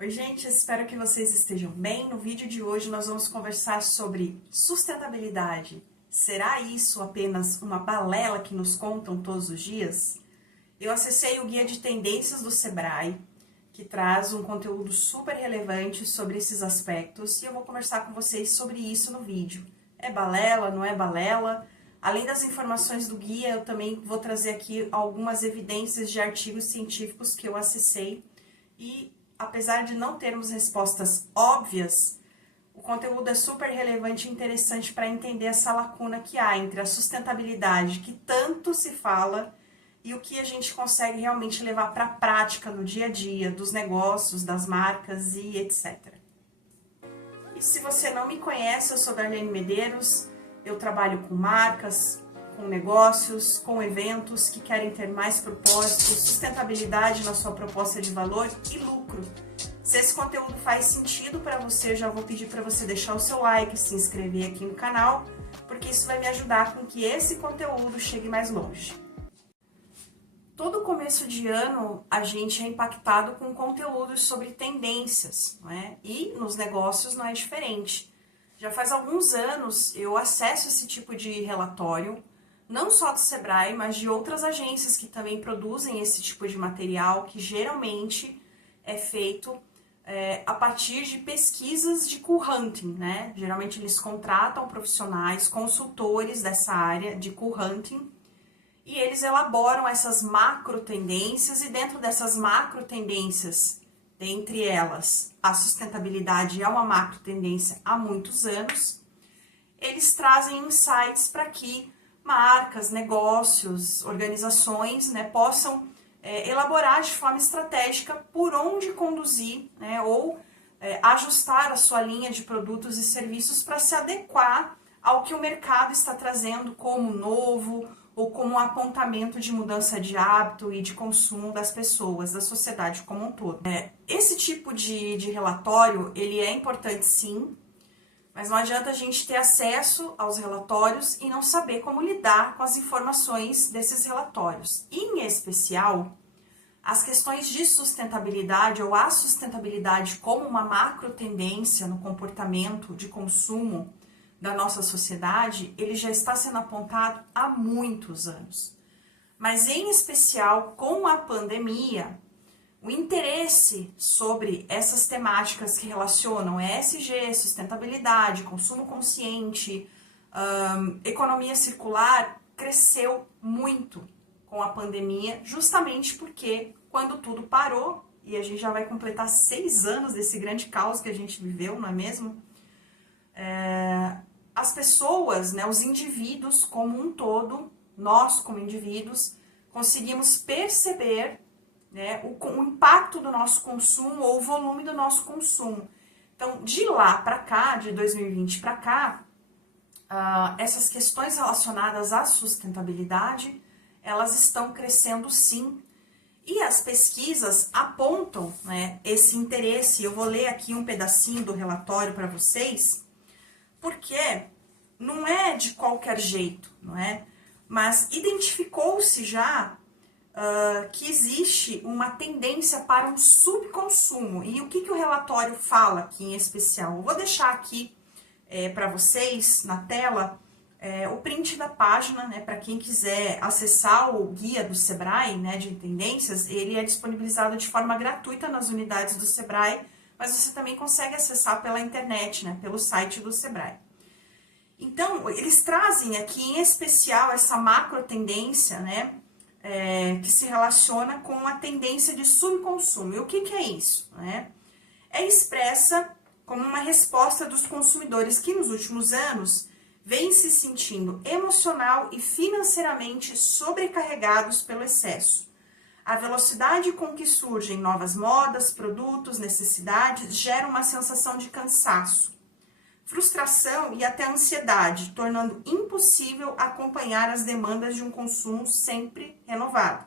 Oi, gente, espero que vocês estejam bem. No vídeo de hoje nós vamos conversar sobre sustentabilidade. Será isso apenas uma balela que nos contam todos os dias? Eu acessei o guia de tendências do Sebrae, que traz um conteúdo super relevante sobre esses aspectos, e eu vou conversar com vocês sobre isso no vídeo. É balela, não é balela? Além das informações do guia, eu também vou trazer aqui algumas evidências de artigos científicos que eu acessei e, apesar de não termos respostas óbvias, o conteúdo é super relevante e interessante para entender essa lacuna que há entre a sustentabilidade que tanto se fala e o que a gente consegue realmente levar para a prática no dia a dia, dos negócios, das marcas e etc. E se você não me conhece, eu sou Darlene Medeiros, eu trabalho com marcas, com negócios, com eventos que querem ter mais propósito, sustentabilidade na sua proposta de valor e lucro. Se esse conteúdo faz sentido para você, eu já vou pedir para você deixar o seu like, se inscrever aqui no canal, porque isso vai me ajudar com que esse conteúdo chegue mais longe. Todo começo de ano a gente é impactado com conteúdos sobre tendências, não é? E nos negócios não é diferente. Já faz alguns anos eu acesso esse tipo de relatório, não só do Sebrae, mas de outras agências que também produzem esse tipo de material, que geralmente é feito a partir de pesquisas de co-hunting, né? Geralmente eles contratam profissionais, consultores dessa área de co-hunting, e eles elaboram essas macro tendências, e dentro dessas macro tendências, dentre elas, a sustentabilidade é uma macro tendência há muitos anos, eles trazem insights para que marcas, negócios, organizações, né, possam elaborar de forma estratégica por onde conduzir, né, ou ajustar a sua linha de produtos e serviços para se adequar ao que o mercado está trazendo como novo ou como um apontamento de mudança de hábito e de consumo das pessoas, da sociedade como um todo. Esse tipo de relatório, ele é importante sim, mas não adianta a gente ter acesso aos relatórios e não saber como lidar com as informações desses relatórios. Em especial, as questões de sustentabilidade ou a sustentabilidade como uma macro tendência no comportamento de consumo da nossa sociedade, ele já está sendo apontado há muitos anos. Mas em especial com a pandemia, o interesse sobre essas temáticas que relacionam ESG, sustentabilidade, consumo consciente, economia circular, cresceu muito com a pandemia, justamente porque quando tudo parou, e a gente já vai completar 6 anos desse grande caos que a gente viveu, não é mesmo? As pessoas, né, os indivíduos como um todo, nós como indivíduos, conseguimos perceber, né, o impacto do nosso consumo ou o volume do nosso consumo. Então, de lá para cá, de 2020 para cá, essas questões relacionadas à sustentabilidade, elas estão crescendo sim. E as pesquisas apontam, né, esse interesse. Eu vou ler aqui um pedacinho do relatório para vocês, porque não é de qualquer jeito, não é? Mas identificou-se já que existe uma tendência para um subconsumo. E o que o relatório fala aqui em especial? Eu vou deixar aqui para vocês na tela o print da página, né, para quem quiser acessar o guia do Sebrae, né, de tendências. Ele é disponibilizado de forma gratuita nas unidades do Sebrae, mas você também consegue acessar pela internet, né, pelo site do Sebrae. Então, eles trazem aqui em especial essa macro tendência, né, que se relaciona com a tendência de subconsumo. E o que é isso? Né? É expressa como uma resposta dos consumidores que nos últimos anos vêm se sentindo emocional e financeiramente sobrecarregados pelo excesso. A velocidade com que surgem novas modas, produtos, necessidades gera uma sensação de cansaço, frustração e até ansiedade, tornando impossível acompanhar as demandas de um consumo sempre renovado.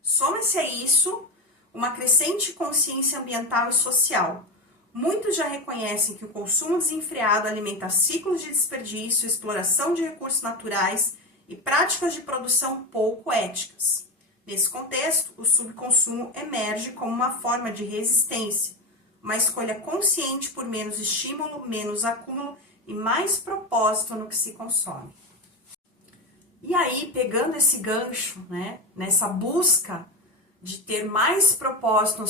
Soma-se a isso uma crescente consciência ambiental e social. Muitos já reconhecem que o consumo desenfreado alimenta ciclos de desperdício, exploração de recursos naturais e práticas de produção pouco éticas. Nesse contexto, o subconsumo emerge como uma forma de resistência, uma escolha consciente por menos estímulo, menos acúmulo e mais propósito no que se consome. E aí, pegando esse gancho, né, nessa busca de ter mais propósito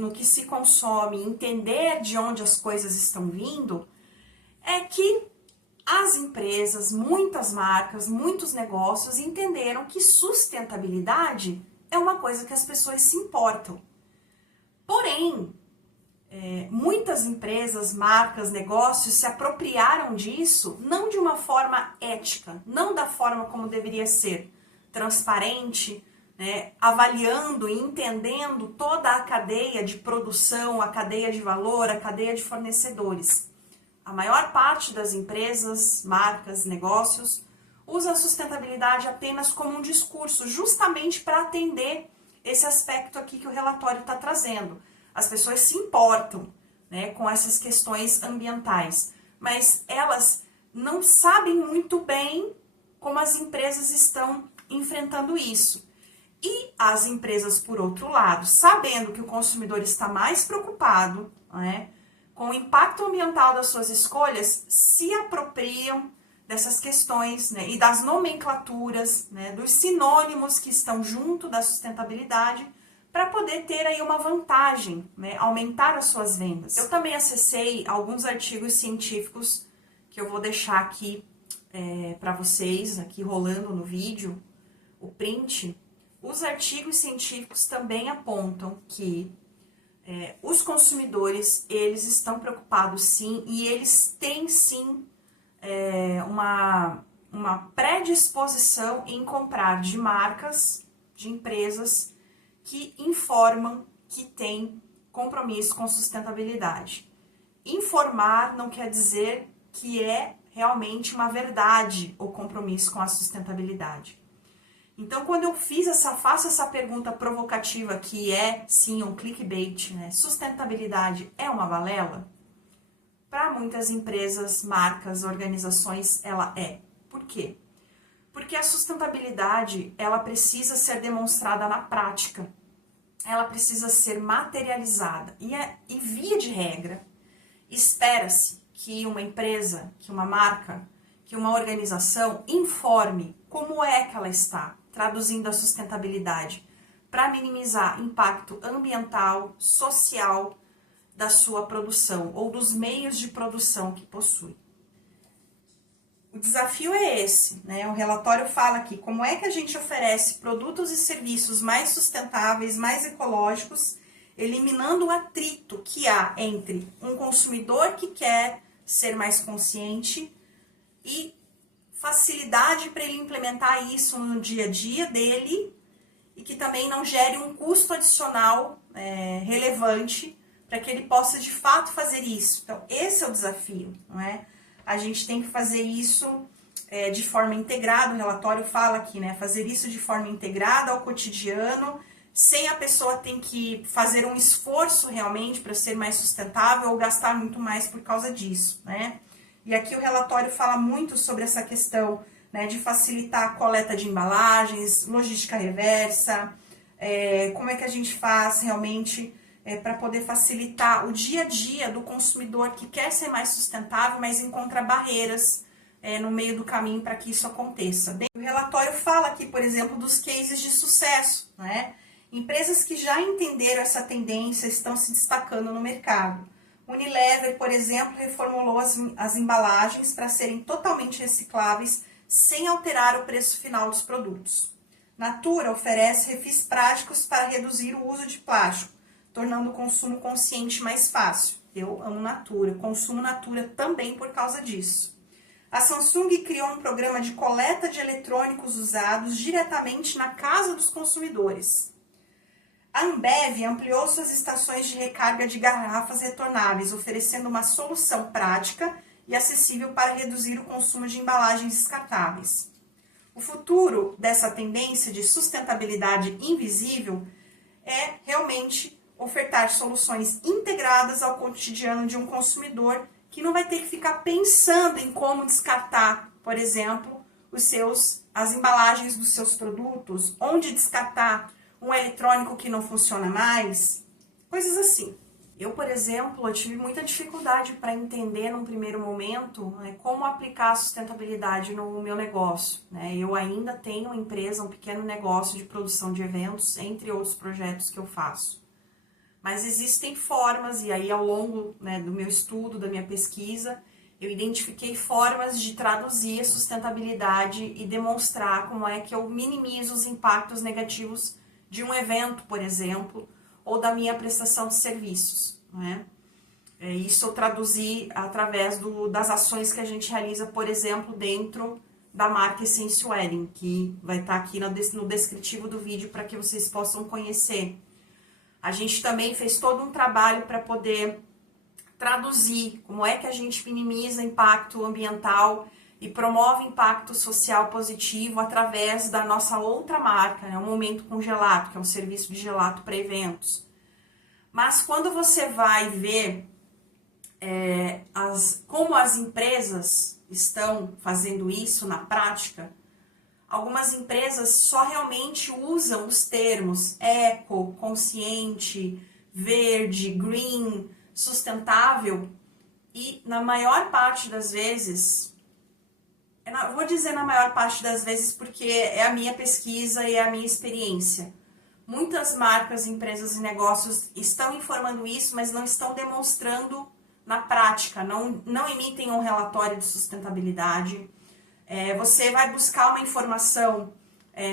no que se consome, entender de onde as coisas estão vindo, é que as empresas, muitas marcas, muitos negócios entenderam que sustentabilidade é uma coisa que as pessoas se importam. Porém, muitas empresas, marcas, negócios se apropriaram disso não de uma forma ética, não da forma como deveria ser, transparente, né, avaliando e entendendo toda a cadeia de produção, a cadeia de valor, a cadeia de fornecedores. A maior parte das empresas, marcas, negócios usa a sustentabilidade apenas como um discurso, justamente para atender esse aspecto aqui que o relatório está trazendo. As pessoas se importam, né, com essas questões ambientais, mas elas não sabem muito bem como as empresas estão enfrentando isso. E as empresas, por outro lado, sabendo que o consumidor está mais preocupado, né, com o impacto ambiental das suas escolhas, se apropriam dessas questões, né, e das nomenclaturas, né, dos sinônimos que estão junto da sustentabilidade, para poder ter aí uma vantagem, né, aumentar as suas vendas. Eu também acessei alguns artigos científicos que eu vou deixar aqui para vocês, aqui rolando no vídeo, o print. Os artigos científicos também apontam que os consumidores, eles estão preocupados sim, e eles têm sim uma predisposição em comprar de marcas, de empresas que informam que tem compromisso com sustentabilidade. Informar não quer dizer que é realmente uma verdade o compromisso com a sustentabilidade. Então, quando eu faço essa pergunta provocativa, que é, sim, um clickbait, né? Sustentabilidade é uma balela? Para muitas empresas, marcas, organizações, ela é. Por quê? Porque a sustentabilidade, ela precisa ser demonstrada na prática. Ela precisa ser materializada. E via de regra, espera-se que uma empresa, que uma marca, que uma organização informe como é que ela está traduzindo a sustentabilidade para minimizar impacto ambiental, social da sua produção ou dos meios de produção que possui. O desafio é esse, né? O relatório fala aqui como é que a gente oferece produtos e serviços mais sustentáveis, mais ecológicos, eliminando o atrito que há entre um consumidor que quer ser mais consciente e facilidade para ele implementar isso no dia a dia dele e que também não gere um custo adicional relevante para que ele possa de fato fazer isso. Então, esse é o desafio, não é? A gente tem que fazer isso de forma integrada, o relatório fala aqui, né? Fazer isso de forma integrada ao cotidiano, sem a pessoa ter que fazer um esforço realmente para ser mais sustentável ou gastar muito mais por causa disso, né? E aqui o relatório fala muito sobre essa questão, né, de facilitar a coleta de embalagens, logística reversa, como é que a gente faz realmente para poder facilitar o dia a dia do consumidor que quer ser mais sustentável, mas encontra barreiras no meio do caminho para que isso aconteça. O relatório fala aqui, por exemplo, dos cases de sucesso, né? Empresas que já entenderam essa tendência estão se destacando no mercado. Unilever, por exemplo, reformulou as embalagens para serem totalmente recicláveis sem alterar o preço final dos produtos. Natura oferece refis práticos para reduzir o uso de plástico, tornando o consumo consciente mais fácil. Eu amo Natura, consumo Natura também por causa disso. A Samsung criou um programa de coleta de eletrônicos usados diretamente na casa dos consumidores. A Ambev ampliou suas estações de recarga de garrafas retornáveis, oferecendo uma solução prática e acessível para reduzir o consumo de embalagens descartáveis. O futuro dessa tendência de sustentabilidade invisível é realmente ofertar soluções integradas ao cotidiano de um consumidor que não vai ter que ficar pensando em como descartar, por exemplo, as embalagens dos seus produtos, onde descartar um eletrônico que não funciona mais, coisas assim. Eu, por exemplo, eu tive muita dificuldade para entender num primeiro momento, né, como aplicar a sustentabilidade no meu negócio, né? Eu ainda tenho uma empresa, um pequeno negócio de produção de eventos, entre outros projetos que eu faço. Mas existem formas, e aí ao longo, né, do meu estudo, da minha pesquisa, eu identifiquei formas de traduzir a sustentabilidade e demonstrar como é que eu minimizo os impactos negativos de um evento, por exemplo, ou da minha prestação de serviços, né? Isso eu traduzi através das ações que a gente realiza, por exemplo, dentro da marca Essence Wedding, que vai estar aqui no descritivo do vídeo para que vocês possam conhecer. A gente também fez todo um trabalho para poder traduzir como é que a gente minimiza impacto ambiental e promove impacto social positivo através da nossa outra marca, né? O Momento com Gelato, que é um serviço de gelato para eventos. Mas quando você vai ver como as empresas estão fazendo isso na prática, algumas empresas só realmente usam os termos eco, consciente, verde, green, sustentável, e na maior parte das vezes, vou dizer na maior parte das vezes porque é a minha pesquisa e é a minha experiência. Muitas marcas, empresas e negócios estão informando isso, mas não estão demonstrando na prática, não emitem um relatório de sustentabilidade. Você vai buscar uma informação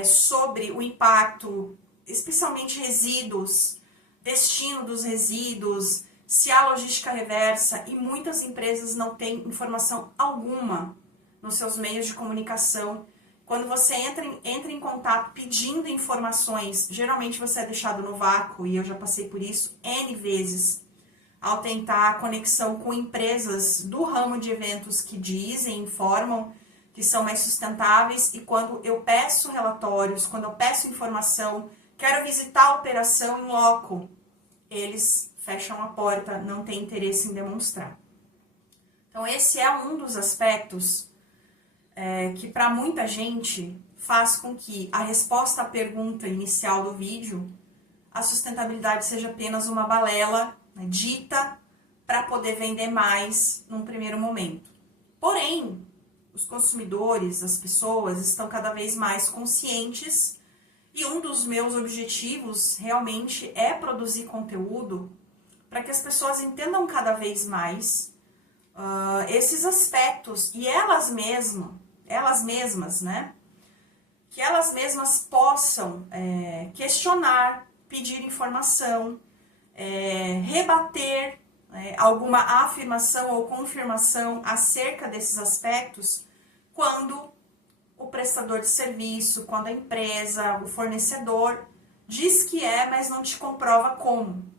sobre o impacto, especialmente resíduos, destino dos resíduos, se há logística reversa, e muitas empresas não têm informação alguma nos seus meios de comunicação. Quando você entra em contato pedindo informações, geralmente você é deixado no vácuo, e eu já passei por isso N vezes, ao tentar a conexão com empresas do ramo de eventos que dizem, informam que são mais sustentáveis, e quando eu peço relatórios, quando eu peço informação, quero visitar a operação em loco, eles fecham a porta, não têm interesse em demonstrar. Então esse é um dos aspectos que para muita gente faz com que a resposta à pergunta inicial do vídeo, a sustentabilidade seja apenas uma balela, né, dita para poder vender mais num primeiro momento. Porém, os consumidores, as pessoas estão cada vez mais conscientes, e um dos meus objetivos realmente é produzir conteúdo para que as pessoas entendam cada vez mais esses aspectos, e elas mesmas, né? Que elas mesmas possam questionar, pedir informação, rebater alguma afirmação ou confirmação acerca desses aspectos quando o prestador de serviço, quando a empresa, o fornecedor diz que mas não te comprova como.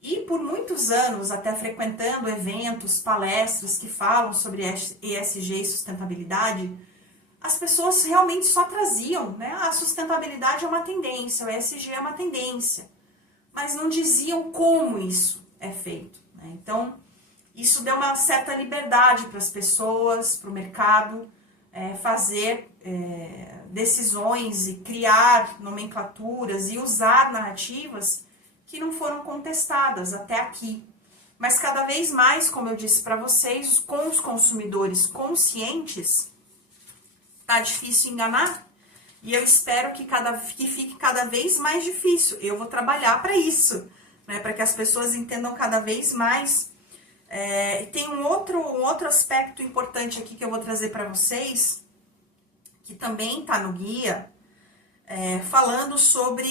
E por muitos anos, até frequentando eventos, palestras que falam sobre ESG e sustentabilidade, as pessoas realmente só traziam, né? A sustentabilidade é uma tendência, o ESG é uma tendência, mas não diziam como isso é feito, né? Então, isso deu uma certa liberdade para as pessoas, para o mercado, fazer decisões e criar nomenclaturas e usar narrativas que não foram contestadas até aqui. Mas cada vez mais, como eu disse para vocês, com os consumidores conscientes, tá difícil enganar, e eu espero que fique cada vez mais difícil. Eu vou trabalhar para isso, né, para que as pessoas entendam cada vez mais. Tem um outro aspecto importante aqui que eu vou trazer para vocês, que também está no guia, falando sobre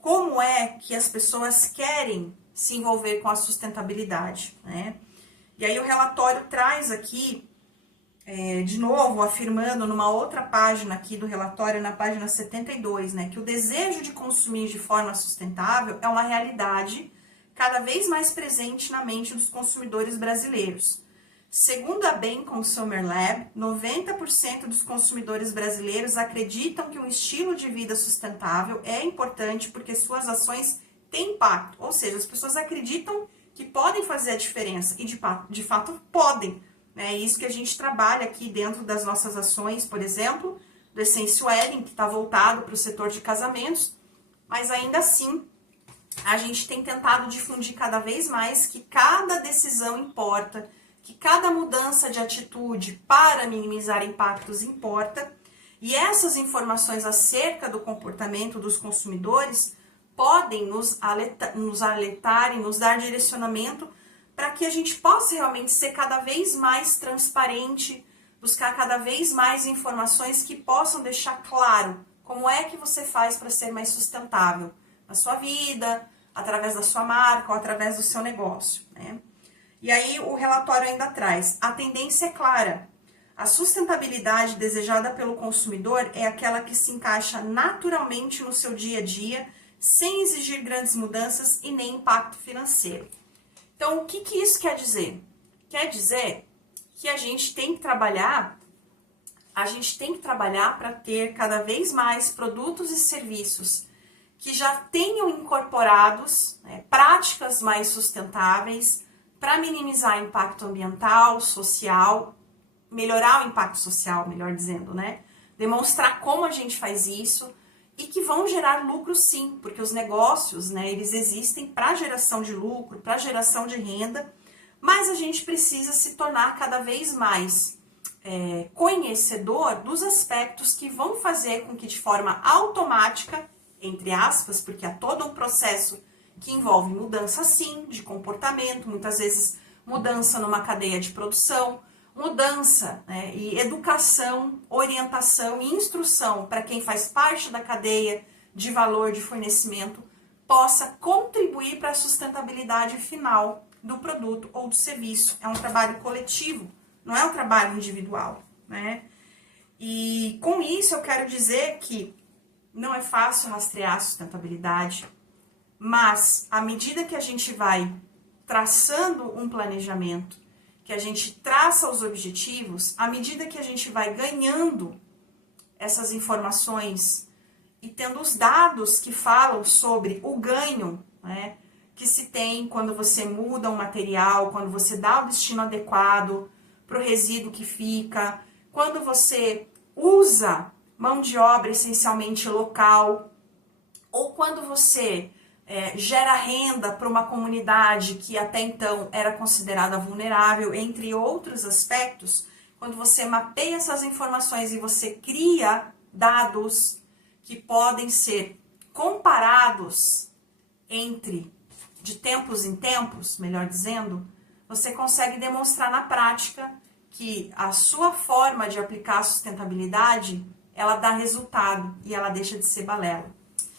como é que as pessoas querem se envolver com a sustentabilidade, né? E aí o relatório traz aqui, de novo, afirmando numa outra página aqui do relatório, na página 72, né, que o desejo de consumir de forma sustentável é uma realidade cada vez mais presente na mente dos consumidores brasileiros. Segundo a Bain Consumer Lab, 90% dos consumidores brasileiros acreditam que um estilo de vida sustentável é importante porque suas ações têm impacto. Ou seja, as pessoas acreditam que podem fazer a diferença, e de fato podem. É isso que a gente trabalha aqui dentro das nossas ações, por exemplo, do Essence Wedding, que está voltado para o setor de casamentos, mas ainda assim a gente tem tentado difundir cada vez mais que cada decisão importa, que cada mudança de atitude para minimizar impactos importa, e essas informações acerca do comportamento dos consumidores podem nos alertar e nos dar direcionamento para que a gente possa realmente ser cada vez mais transparente, buscar cada vez mais informações que possam deixar claro como é que você faz para ser mais sustentável na sua vida, através da sua marca ou através do seu negócio, né? E aí o relatório ainda traz, a tendência é clara. A sustentabilidade desejada pelo consumidor é aquela que se encaixa naturalmente no seu dia a dia, sem exigir grandes mudanças e nem impacto financeiro. Então, o que isso quer dizer? Quer dizer que a gente tem que trabalhar para ter cada vez mais produtos e serviços que já tenham incorporados, né, práticas mais sustentáveis para minimizar impacto ambiental, social, melhorar o impacto social, melhor dizendo, né? Demonstrar como a gente faz isso e que vão gerar lucro sim, porque os negócios, né, eles existem para geração de lucro, para geração de renda, mas a gente precisa se tornar cada vez mais conhecedor dos aspectos que vão fazer com que de forma automática, entre aspas, porque há todo um processo que envolve mudança sim, de comportamento, muitas vezes mudança numa cadeia de produção, mudança, né, e educação, orientação e instrução para quem faz parte da cadeia de valor de fornecimento possa contribuir para a sustentabilidade final do produto ou do serviço. É um trabalho coletivo, não é um trabalho individual, né? E com isso eu quero dizer que não é fácil rastrear a sustentabilidade, mas à medida que a gente vai traçando um planejamento, que a gente traça os objetivos, à medida que a gente vai ganhando essas informações e tendo os dados que falam sobre o ganho, né, que se tem quando você muda um material, quando você dá o destino adequado para o resíduo que fica, quando você usa mão de obra essencialmente local, ou quando você gera renda para uma comunidade que até então era considerada vulnerável, entre outros aspectos, quando você mapeia essas informações e você cria dados que podem ser comparados de tempos em tempos, melhor dizendo, você consegue demonstrar na prática que a sua forma de aplicar a sustentabilidade, ela dá resultado e ela deixa de ser balela.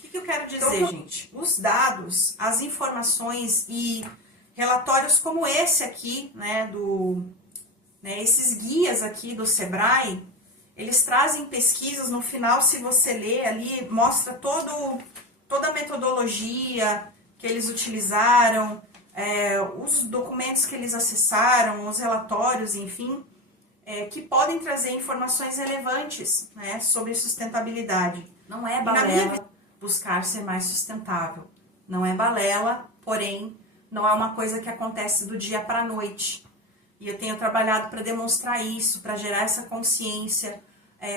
O que eu quero dizer, gente? Os dados, as informações e relatórios como esse aqui, né, esses guias aqui do Sebrae, eles trazem pesquisas, no final, se você ler ali, mostra toda a metodologia que eles utilizaram, os documentos que eles acessaram, os relatórios, enfim, que podem trazer informações relevantes, né, sobre sustentabilidade. Não é balela buscar ser mais sustentável. Não é balela, porém, não é uma coisa que acontece do dia para a noite. E eu tenho trabalhado para demonstrar isso, para gerar essa consciência,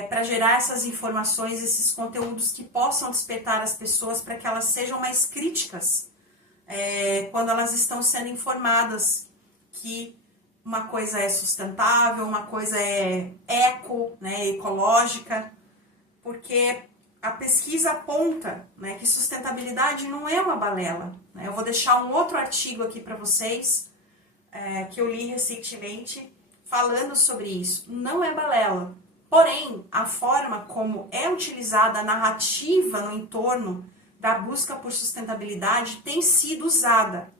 para gerar essas informações, esses conteúdos que possam despertar as pessoas para que elas sejam mais críticas quando elas estão sendo informadas que uma coisa é sustentável, uma coisa é ecológica, porque a pesquisa aponta, né, que sustentabilidade não é uma balela, né? Eu vou deixar um outro artigo aqui para vocês, que eu li recentemente, falando sobre isso. Não é balela. Porém, a forma como é utilizada a narrativa no entorno da busca por sustentabilidade tem sido usada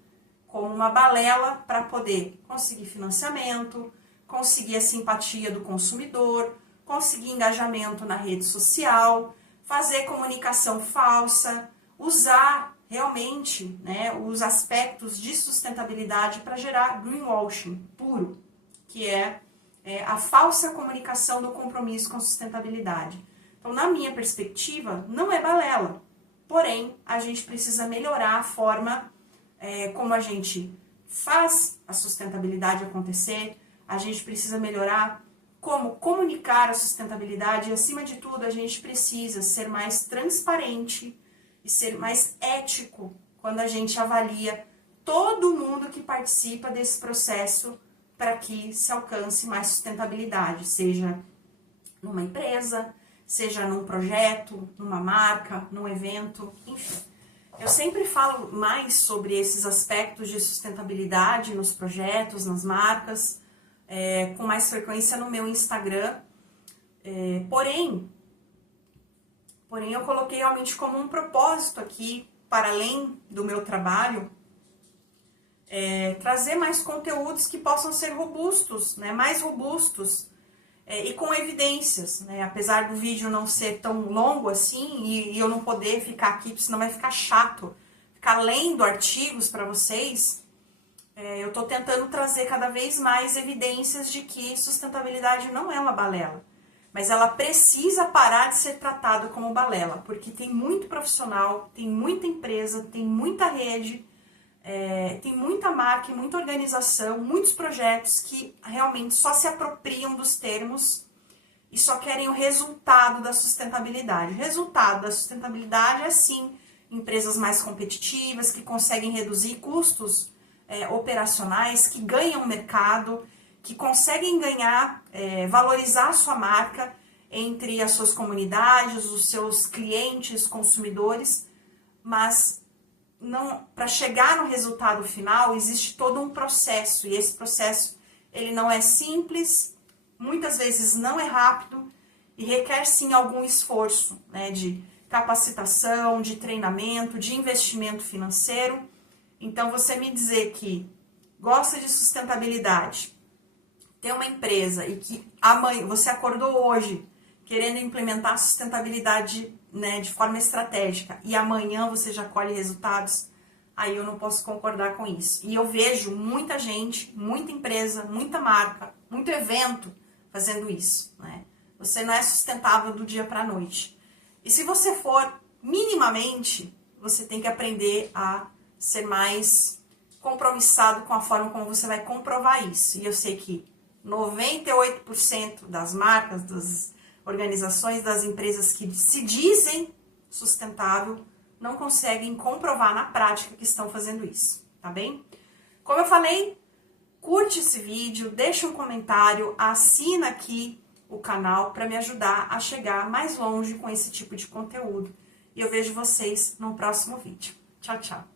como uma balela para poder conseguir financiamento, conseguir a simpatia do consumidor, conseguir engajamento na rede social, fazer comunicação falsa, usar realmente, né, os aspectos de sustentabilidade para gerar greenwashing puro, que é a falsa comunicação do compromisso com sustentabilidade. Então, na minha perspectiva, não é balela, porém, a gente precisa melhorar a forma como a gente faz a sustentabilidade acontecer, a gente precisa melhorar como comunicar a sustentabilidade e, acima de tudo, a gente precisa ser mais transparente e ser mais ético quando a gente avalia todo mundo que participa desse processo para que se alcance mais sustentabilidade, seja numa empresa, seja num projeto, numa marca, num evento, enfim. Eu sempre falo mais sobre esses aspectos de sustentabilidade nos projetos, nas marcas, com mais frequência no meu Instagram. Porém, eu coloquei realmente como um propósito aqui, para além do meu trabalho, trazer mais conteúdos que possam ser robustos, né, mais robustos, e com evidências, né? Apesar do vídeo não ser tão longo assim e eu não poder ficar aqui, porque senão vai ficar chato, ficar lendo artigos para vocês, eu estou tentando trazer cada vez mais evidências de que sustentabilidade não é uma balela, mas ela precisa parar de ser tratada como balela, porque tem muito profissional, tem muita empresa, tem muita rede, tem muita marca, muita organização, muitos projetos que realmente só se apropriam dos termos e só querem o resultado da sustentabilidade. O resultado da sustentabilidade é, sim, empresas mais competitivas, que conseguem reduzir custos operacionais, que ganham mercado, que conseguem ganhar, valorizar a sua marca entre as suas comunidades, os seus clientes, consumidores, mas para chegar no resultado final existe todo um processo, e esse processo ele não é simples, muitas vezes não é rápido e requer sim algum esforço, né, de capacitação, de treinamento, de investimento financeiro. Então você me dizer que gosta de sustentabilidade, tem uma empresa e que amanhã você acordou hoje querendo implementar sustentabilidade, né, de forma estratégica, e amanhã você já colhe resultados, aí eu não posso concordar com isso. E eu vejo muita gente, muita empresa, muita marca, muito evento fazendo isso, né? Você não é sustentável do dia para a noite. E se você for minimamente, você tem que aprender a ser mais compromissado com a forma como você vai comprovar isso. E eu sei que 98% das marcas, das organizações, das empresas que se dizem sustentável, não conseguem comprovar na prática que estão fazendo isso, tá bem? Como eu falei, curte esse vídeo, deixa um comentário, assina aqui o canal para me ajudar a chegar mais longe com esse tipo de conteúdo. E eu vejo vocês no próximo vídeo. Tchau, tchau!